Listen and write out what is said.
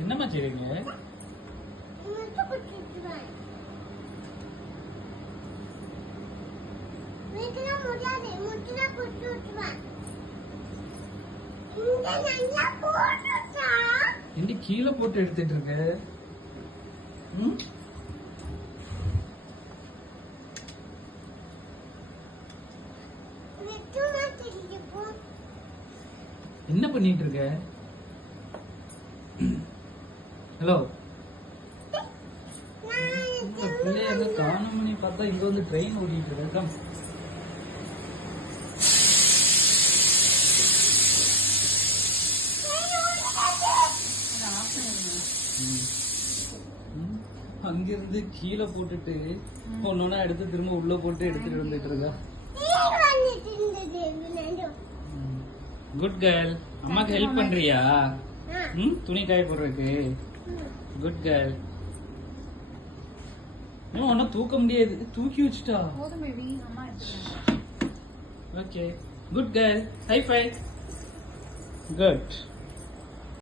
என்னம்மா செய்றீங்க? என்ன கீழே போட்டு எடுத்துட்டு இருக்க? என்ன பண்ணிட்டு இருக்க? ஹலோ, பிள்ளைய காணோம்னு பார்த்தா இங்க வந்து ட்ரெயின் ஓடிட்டு இருக்க. அங்கிருந்து கீழே போட்டுட்டு ஒன்னொன்னா எடுத்து திரும்ப உள்ள போட்டு எடுத்துட்டு வந்துட்டு இருக்கா. Good girl. அம்மாக்கு ஹெல்ப் பண்றியா? துணி காய போடுறதுக்கு. Good girl. ஒன்னும் தூக்க முடியாது, தூக்கி வச்சுட்டா. Okay, good girl. High five. Good.